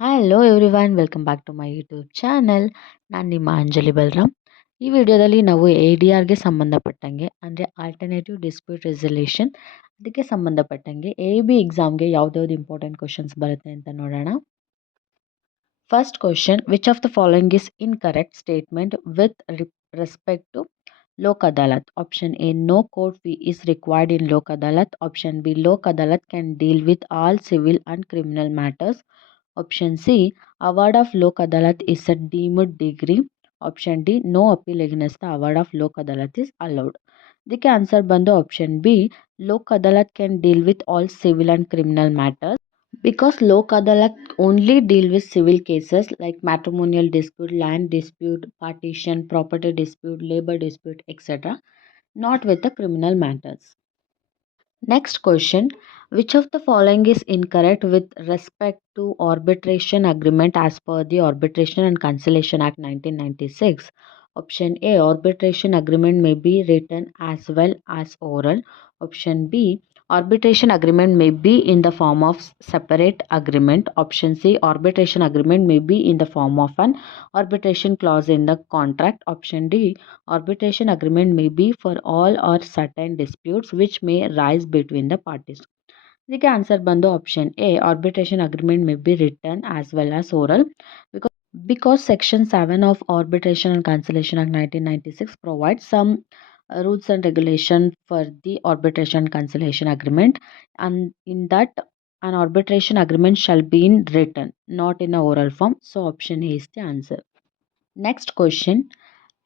Hello everyone, welcome back to my YouTube channel. ನಾನು ನಿಮ್ಮ ಅಂಜಲಿ ಬಲರಾಮ್. ಈ ವಿಡಿಯೋದಲ್ಲಿ ನಾವು ADRಗೆ ಸಂಬಂಧಪಟ್ಟಂಗೆ ಅಂದರೆ ಆಲ್ಟರ್ನೇಟಿವ್ ಡಿಸ್ಪ್ಯೂಟ್ ರೆಸಲ್ಯೂಷನ್ ಅದಕ್ಕೆ ಸಂಬಂಧಪಟ್ಟಂಗೆ AB ಎಕ್ಸಾಮ್ಗೆ ಯಾವ್ದ್ಯಾವ್ದು ಇಂಪಾರ್ಟೆಂಟ್ ಕ್ವಶನ್ಸ್ ಬರುತ್ತೆ ಅಂತ ನೋಡೋಣ. First question, which of the following is incorrect statement with respect to Lok Adalat? Option A, no court fee is required in Lok Adalat. Option B, Lok Adalat can deal with all civil and criminal matters. Option C, award of Lok Adalat is a deemed degree. Option D, no appeal against the award of Lok Adalat is allowed. ಇದಕ್ಕೆ answer ಬಂದು option B, Lok Adalat can deal with all civil and criminal matters because Lok Adalat only deal with civil cases like matrimonial dispute, land dispute, partition, property dispute, labor dispute, etc., not with the criminal matters. Next question, which of the following is incorrect with respect to arbitration agreement as per the Arbitration and Conciliation Act 1996? Option A, arbitration agreement may be written as well as oral. Option B, arbitration agreement may be in the form of separate agreement. Option C, arbitration agreement may be in the form of an arbitration clause in the contract. Option D, arbitration agreement may be for all or certain disputes which may rise between the parties. ಇದಕ್ಕೆ answer ಬಂದು option A, arbitration agreement may be written as well as oral because section 7 of Arbitration and Conciliation Act 1996 provides some rules and regulation for the arbitration and conciliation agreement, and in that an arbitration agreement shall be in written, not in a oral form. So option A is the answer. Next question,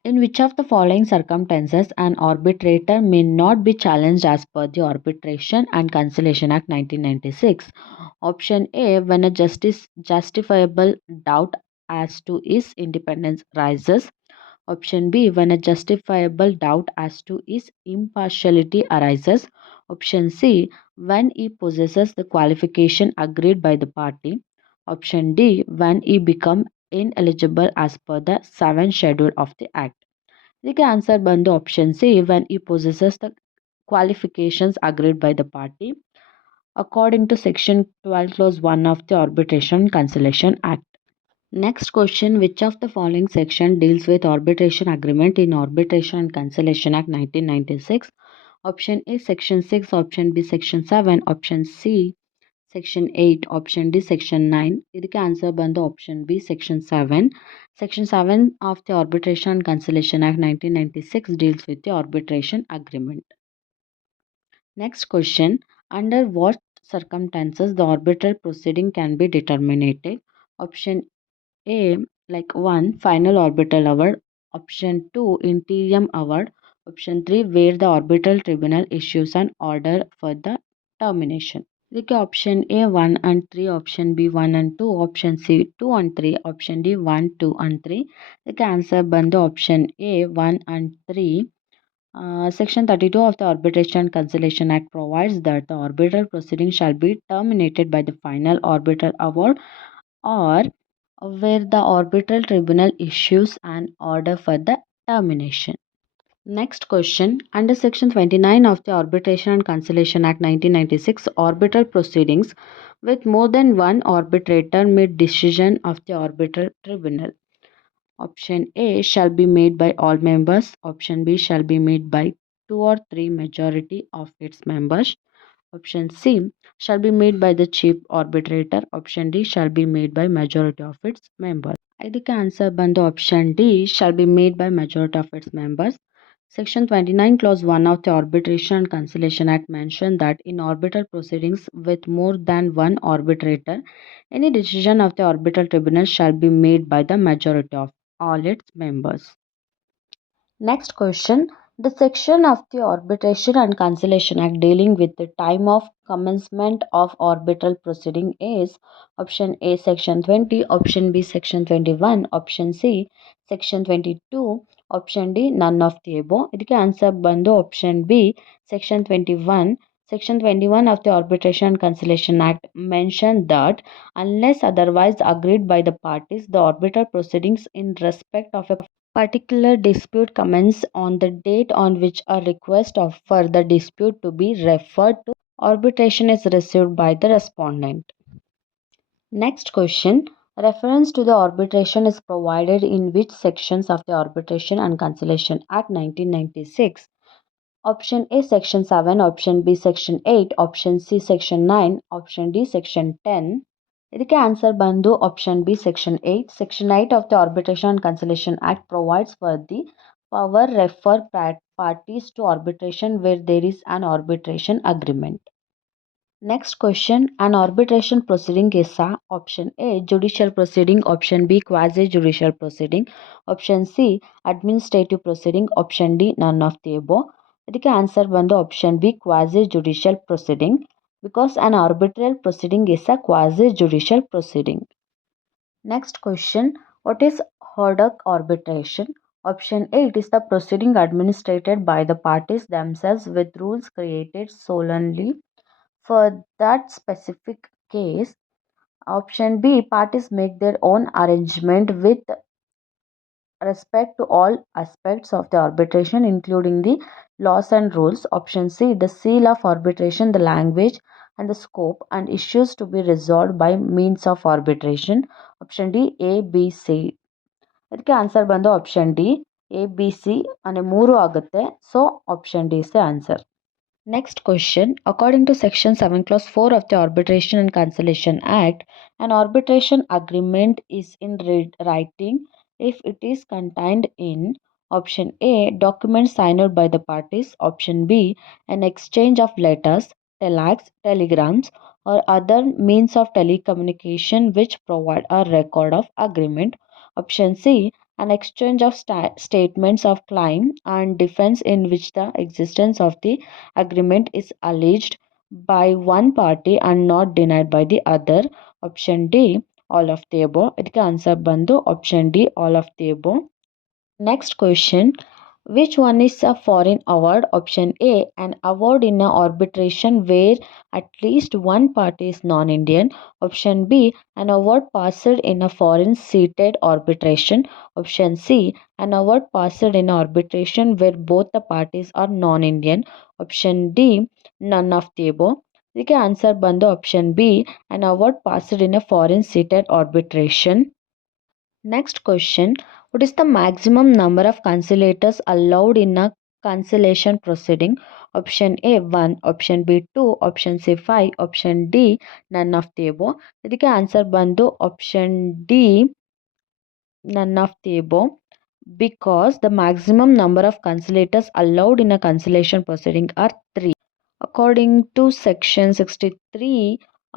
in which of the following circumstances an arbitrator may not be challenged as per the Arbitration and Conciliation Act 1996? Option A, when a justifiable doubt as to his independence rises. Option B, when a justifiable doubt as to his impartiality arises. Option C, when he possesses the qualification agreed by the party. Option D, when he become ineligible as per the 7th schedule of the act. ಇದಕ್ಕೆ answer ಬಂದು option C, when he possesses the qualifications agreed by the party according to section 12 clause 1 of the Arbitration Conciliation Act. Next question, which of the following section deals with arbitration agreement in Arbitration and Conciliation Act 1996? Option A, section 6. Option B, section 7. Option C, section 8. Option D, section 9. ಇದಕ್ಕೆ answer ಬಂದು option B, section 7. Section 7 of the Arbitration and Conciliation Act 1996 deals with the arbitration agreement. Next question, under what circumstances the arbitral proceeding can be terminated? Option A, like 1, final arbitral award. Option 2, interim award. Option 3, where the arbitral tribunal issues an order for the termination. ಇದಕ್ಕೆ option A 1 and 3, option B 1 and 2, option C 2 and 3, option D 1, 2 and 3. ಇದಕ್ಕೆ answer ಬಂದು option A 1 and 3. Section 32 of the Arbitration and Conciliation Act provides that the arbitral proceeding shall be terminated by the final arbitral award or where the arbitral tribunal issues an order for the termination. Next question, under section 29 of the Arbitration and Conciliation Act 1996, arbitral proceedings with more than one arbitrator made decision of the arbitral tribunal. Option A, shall be made by all members. Option B, shall be made by 2 or 3 majority of its members. Option C, shall be made by the chief arbitrator. Option D, shall be made by majority of its members. ಇದಕ್ಕೆ answer ಬಂದು option D, shall be made by majority of its members. Section 29 clause 1 of the Arbitration and Conciliation Act mentioned that in arbitral proceedings with more than one arbitrator, any decision of the arbitral tribunal shall be made by the majority of all its members. Next question, the section of the Arbitration and Conciliation Act dealing with the time of commencement of arbitral proceeding is option A, section 20, option B, section 21, option C, section 22, option D, none of the above. ಇದಕ್ಕೆ answer ಬಂದು option B, section 21. Section 21 of the Arbitration and Conciliation Act mentioned that unless otherwise agreed by the parties, the arbitral proceedings in respect of a particular dispute commence on the date on which a request for the dispute to be referred to arbitration is received by the respondent. Next question, Reference to the arbitration is provided in which sections of the Arbitration and Conciliation Act 1996? Option A Section 7, Option B Section 8, Option C Section 9, Option D Section 10. ಇದಕ್ಕೆ answer ಬಂದು option B section 8. Section 8 of the Arbitration and Conciliation Act provides for the power refer parties to arbitration where there is an arbitration agreement. Next question, an arbitration proceeding is a option A judicial proceeding, option B quasi judicial proceeding, option C administrative proceeding, option D none of the above. ಇದಕ್ಕೆ answer ಬಂದು option B quasi judicial proceeding, because an arbitral proceeding is a quasi judicial proceeding. Next question, what is hoc arbitration? Option A, it is the proceeding administered by the parties themselves with rules created solely for that specific case. Option B, parties make their own arrangement with respect to all aspects of the arbitration, including the laws and rules. Option C, the seal of arbitration, the language and the scope and issues to be resolved by means of arbitration. Option D, A, B, C. ಇದಕ್ಕೆ answer ಬಂದು option D, A B C ಅಂದರೆ 3 ಆಗುತ್ತೆ. So option D is the answer. Next question, according to Section 7 Clause 4 of the Arbitration and Conciliation Act, an arbitration agreement is in writing if it is contained in option A documents signed by the parties, option B an exchange of letters, telex, telegrams or other means of telecommunication which provide a record of agreement, option C an exchange of statements of claim and defense in which the existence of the agreement is alleged by one party and not denied by the other, option D all of the above. ಇದಕ್ಕೆ answer ಬಂದು option D all of the above. Next question, which one is a foreign award? Option A, an award in an arbitration where at least one party is non-Indian. Option B, an award passed in a foreign seated arbitration. Option C, an award passed in arbitration where both the parties are non-Indian. Option D, none of the above. ಇದಕ್ಕೆ answer ಬಂದು option B, an award passed in a foreign seated arbitration. Next question, what is the maximum number of conciliators allowed in a conciliation proceeding? Option A 1, option B 2, option C 5, option D none of the above. ಇದಕ್ಕೆ answer ಬಂದು option D none of the above, because the maximum number of conciliators allowed in a conciliation proceeding are 3. According to section 63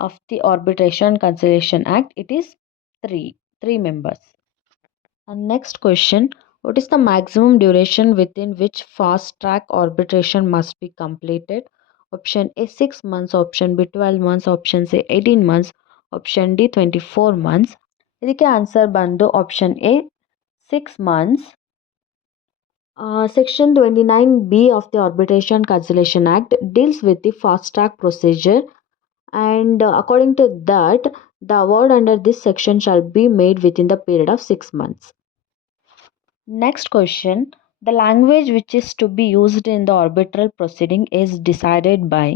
of the Arbitration and Conciliation Act, it is 3 members. And next question, what is the maximum duration within which fast track arbitration must be completed? Option A 6 months, option B 12 months, option C 18 months, option D 24 months. ಇದಕ್ಕೆ answer ಬಂದು option A 6 months. Section 29B of the Arbitration and Conciliation Act deals with the fast track procedure, and according to that, the award under this section shall be made within the period of 6 months. Next question, the language which is to be used in the arbitral proceeding is decided by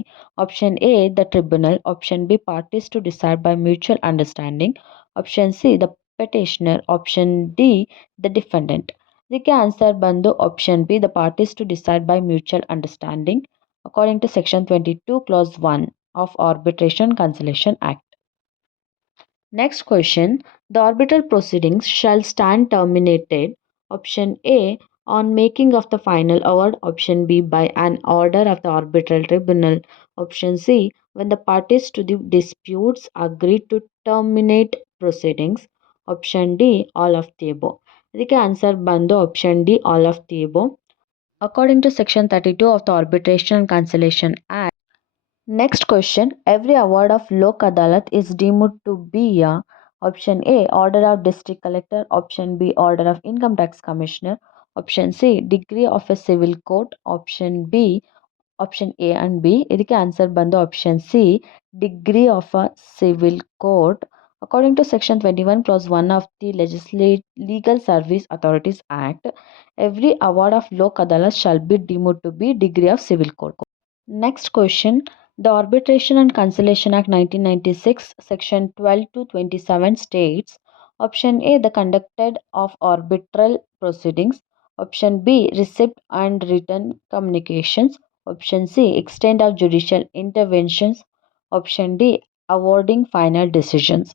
option A the tribunal, option B parties to decide by mutual understanding, option C the petitioner, option D the defendant. ಇದಕ್ಕೆ answer ಬಂದು option B the parties to decide by mutual understanding, according to section 22 clause 1 of Arbitration Conciliation Act. Next question, the arbitral proceedings shall stand terminated. Option A on making of the final award, option B by an order of the arbitral tribunal, option C when the parties to the disputes agree to terminate proceedings, option D all of the above. ಇದಕ್ಕೆ answer ಬಂದು option D all of the above, according to section 32 of the Arbitration and Conciliation Act. Next question, every award of Lok Adalat is deemed to be a option A order of district collector, option B order of income tax commissioner, option C degree of a civil court, option A and B. ಇದಕ್ಕೆ answer ಬಂದು option C degree of a civil court, according to section 21 clause 1 of the Legal Service Authorities Act. Every award of Lok Adalat shall be deemed to be degree of civil court. Next question, the Arbitration and Conciliation Act 1996 section 12 to 27 states Option A, the conducted of arbitral proceedings. Option B, receipt and written communications. Option C, extent of judicial interventions. Option D, awarding final decisions.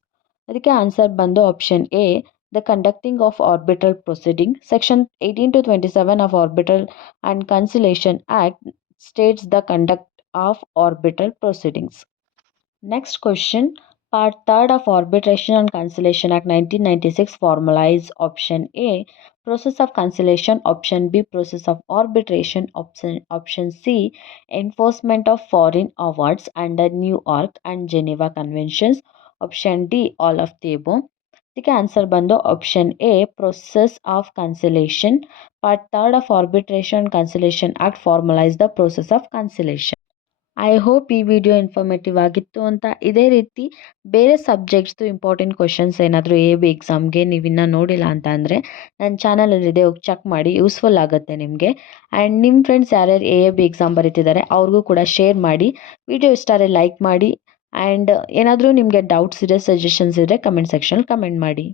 ಅದಕ್ಕೆ answer ಬಂದು option A, the conducting of arbitral proceeding. Section 18 to 27 of Arbitral and Conciliation Act states the conduct of arbitral proceedings. Next question. Part 3rd of Arbitration and Conciliation Act 1996 formalize option A, process of conciliation, option B, process of arbitration, option C, enforcement of foreign awards under New York and Geneva Conventions, option D, all of the above. ಇದಕ್ಕೆ answer ಬಂದು option A, process of conciliation. Part 3rd of arbitration and conciliation act formalise the process of conciliation. I hope ಈ video informative ಆಗಿತ್ತು ಅಂತ. ಇದೇ ರೀತಿ ಬೇರೆ ಸಬ್ಜೆಕ್ಟ್ಸ್ದು important questions ಏನಾದರೂ AB ಎಕ್ಸಾಮ್ಗೆ ನೀವು ಇನ್ನೂ ನೋಡಿಲ್ಲ ಅಂತ ಅಂದರೆ ನನ್ನ ಚಾನಲಲ್ಲಿದೆ, ಹೋಗಿ ಚೆಕ್ ಮಾಡಿ, ಯೂಸ್ಫುಲ್ ಆಗುತ್ತೆ ನಿಮಗೆ. ಆ್ಯಂಡ್ ನಿಮ್ಮ ಫ್ರೆಂಡ್ಸ್ ಯಾರ್ಯಾರು AB ಎಕ್ಸಾಮ್ ಬರೀತಿದ್ದಾರೆ ಅವ್ರಿಗೂ ಕೂಡ ಶೇರ್ ಮಾಡಿ. ವಿಡಿಯೋ ಇಷ್ಟ ಆದರೆ ಲೈಕ್ ಮಾಡಿ. ಆ್ಯಂಡ್ ಏನಾದರೂ ನಿಮಗೆ ಡೌಟ್ಸ್ ಇದೆ, ಸಜೆಷನ್ಸ್ ಇದ್ದರೆ ಕಮೆಂಟ್ ಸೆಕ್ಷನಲ್ಲಿ ಕಮೆಂಟ್ ಮಾಡಿ.